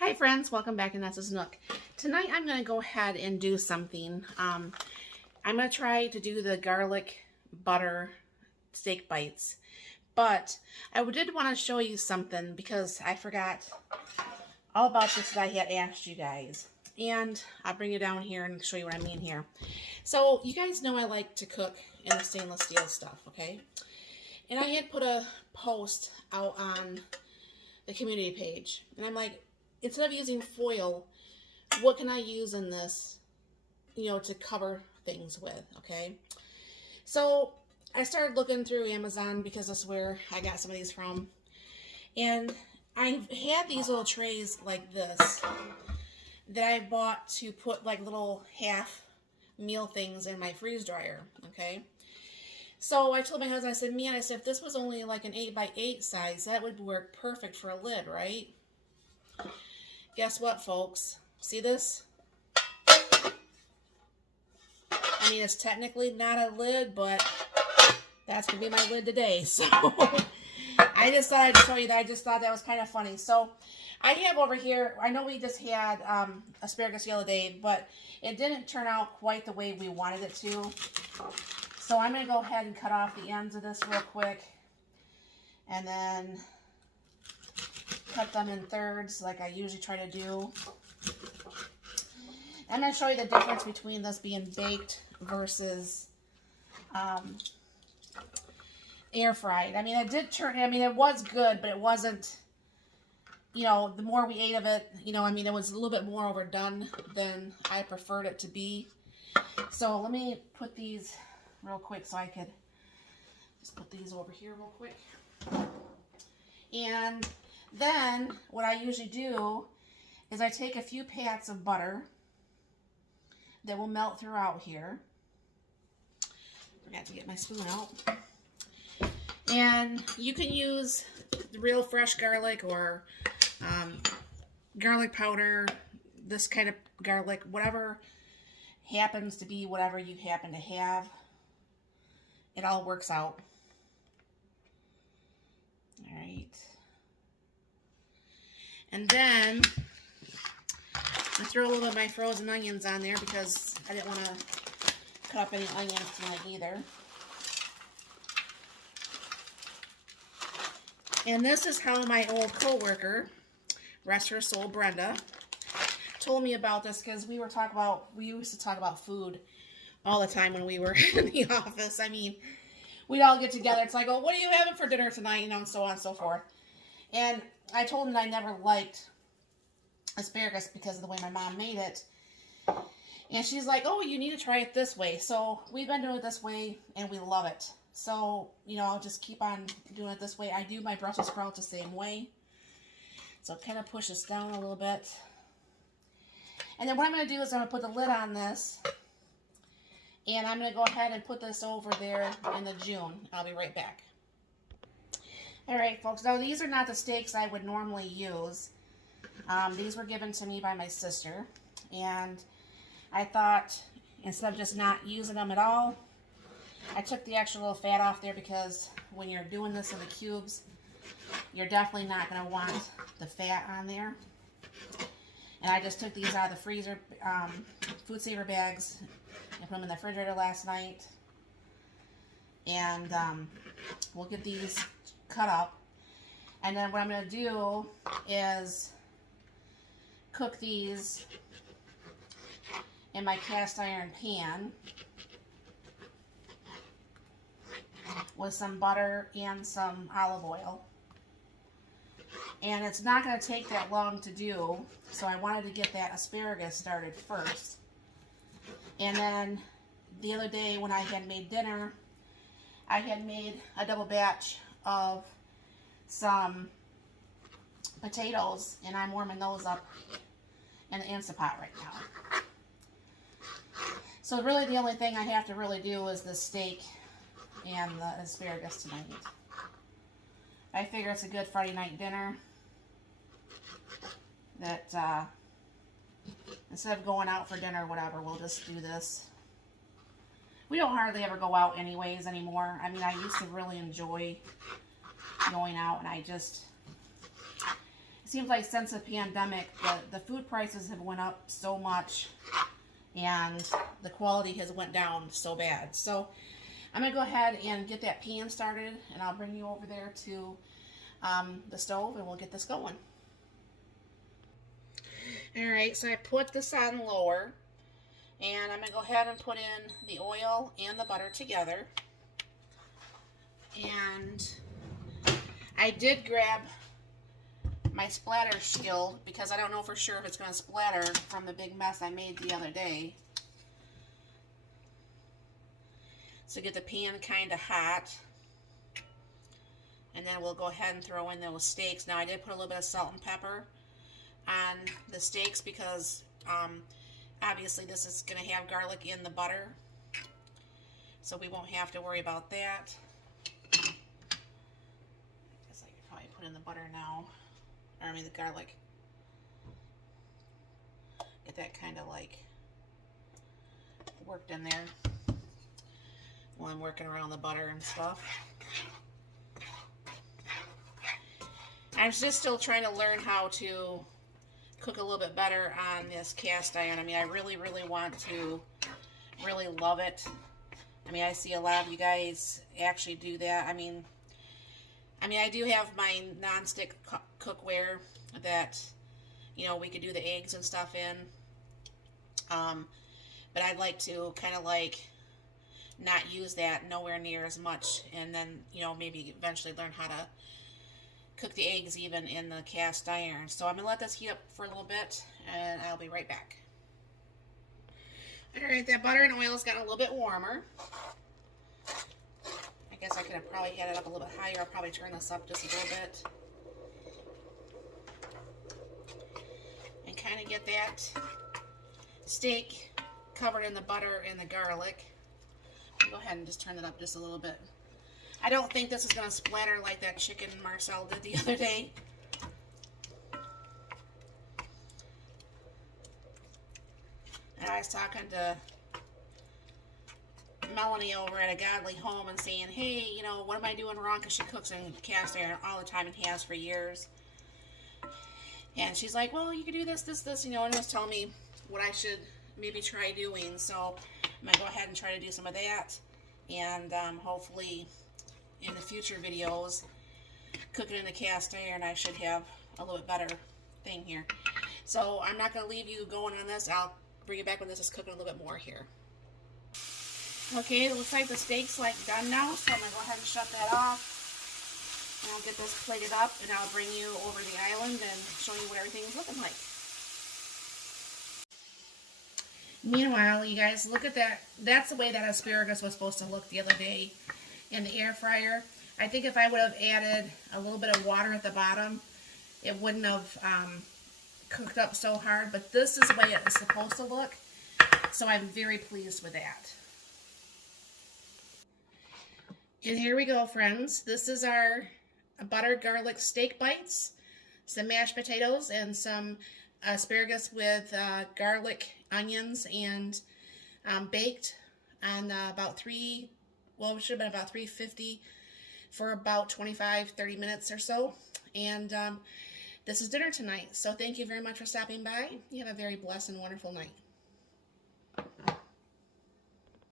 Hi friends, welcome back to Nessa's Nook. Tonight I'm going to go ahead and do something. I'm going to try to do the garlic butter steak bites. But I did want to show you something because I forgot all about this that I had asked you guys. And I'll bring you down here and show you what I mean here. So you guys know I like to cook in the stainless steel stuff, okay? And I had put a post out on the community page. And I'm like, instead of using foil, what can I use in this, to cover things with, okay? So I started looking through Amazon because that's where I got some of these from. And I've had these little trays like this that I bought to put like little half meal things in my freeze dryer, okay? So I told my husband, I said, if this was only like an 8x8 size, that would work perfect for a lid, right? Guess what, folks? See this? I mean, it's technically not a lid, but that's going to be my lid today. So I just thought I'd show you that. I just thought that was kind of funny. So I have over here, I know we just had asparagus the other day, but it didn't turn out quite the way we wanted it to. So I'm going to go ahead and cut off the ends of this real quick. And then cut them in thirds like I usually try to do. I'm going to show you the difference between this being baked versus air fried. I mean, it was good, but it wasn't, the more we ate of it, it was a little bit more overdone than I preferred it to be. So let me put these real quick so I could just put these over here real quick. And then what I usually do is I take a few pats of butter that will melt throughout here. Forgot to get my spoon out. And you can use the real fresh garlic or garlic powder, this kind of garlic, whatever happens to be, whatever you happen to have. It all works out. All right. And then I throw a little bit of my frozen onions on there because I didn't want to cut up any onions tonight either. And this is how my old co-worker, rest her soul, Brenda, told me about this because we used to talk about food all the time when we were in the office. I mean, we'd all get together. It's like, oh, what are you having for dinner tonight? And so on and so forth. And I told him that I never liked asparagus because of the way my mom made it. And she's like, oh, you need to try it this way. So we've been doing it this way, and we love it. So, I'll just keep on doing it this way. I do my Brussels sprouts the same way. So it kind of pushes down a little bit. And then what I'm going to do is I'm going to put the lid on this. And I'm going to go ahead and put this over there in the June. I'll be right back. Alright, folks. Now, these are not the steaks I would normally use. These were given to me by my sister. And I thought, instead of just not using them at all, I took the extra little fat off there because when you're doing this in the cubes, you're definitely not going to want the fat on there. And I just took these out of the freezer, food saver bags, and put them in the refrigerator last night. And we'll get these cut up. And then what I'm going to do is cook these in my cast iron pan with some butter and some olive oil. And it's not going to take that long to do, so I wanted to get that asparagus started first. And then the other day when I had made dinner, I had made a double batch of some potatoes, and I'm warming those up in the Instant Pot right now. So really the only thing I have to really do is the steak and the asparagus tonight. I figure it's a good Friday night dinner that instead of going out for dinner or whatever, we'll just do this. We don't hardly ever go out anyways anymore. I mean, I used to really enjoy going out, and I just, it seems like since the pandemic, the food prices have went up so much, and the quality has went down so bad. So I'm gonna go ahead and get that pan started, and I'll bring you over there to the stove, and we'll get this going. All right, so I put this on lower, and I'm gonna go ahead and put in the oil and the butter together. And I did grab my splatter shield because I don't know for sure if it's going to splatter from the big mess I made the other day. So get the pan kind of hot. And then we'll go ahead and throw in those steaks. Now I did put a little bit of salt and pepper on the steaks because obviously this is going to have garlic in the butter. So we won't have to worry about that. I guess I could probably put in the butter now. Or I mean the garlic. Get that kind of like worked in there while I'm working around the butter and stuff. I'm just still trying to learn how to cook a little bit better on this cast iron. I mean, I really want to really love it. I mean, I see a lot of you guys actually do that. I mean, I do have my non-stick cookware that, you know, we could do the eggs and stuff in. But I'd like to kind of like not use that nowhere near as much, and then, you know, maybe eventually learn how to cook the eggs even in the cast iron. So I'm going to let this heat up for a little bit, and I'll be right back. Alright, that butter and oil has gotten a little bit warmer. I guess I could have probably had it up a little bit higher. I'll probably turn this up just a little bit. And kind of get that steak covered in the butter and the garlic. I'll go ahead and just turn it up just a little bit. I don't think this is going to splatter like that chicken Marcel did the other day. And I was talking to Melanie over at A Godly Home and saying, hey, you know, what am I doing wrong? Because she cooks in cast iron all the time and has for years. And she's like, well, you could do this, you know, and was telling me what I should maybe try doing. So I'm going to go ahead and try to do some of that. And hopefully in the future videos, cooking in the cast iron, I should have a little bit better thing here. So I'm not going to leave you going on this. I'll bring it back when this is cooking a little bit more here. Okay, it looks like the steak's like done now, so I'm going to go ahead and shut that off. And I'll get this plated up, and I'll bring you over the island and show you what everything's looking like. Meanwhile, you guys, look at that. That's the way that asparagus was supposed to look the other day in the air fryer. I think if I would have added a little bit of water at the bottom, it wouldn't have cooked up so hard. But this is the way it is supposed to look, so I'm very pleased with that. And here we go, friends. This is our butter garlic steak bites, some mashed potatoes, and some asparagus with garlic, onions, and baked on about it should have been about 350 for about 25-30 minutes or so. And this is dinner tonight. So thank you very much for stopping by. You have a very blessed and wonderful night.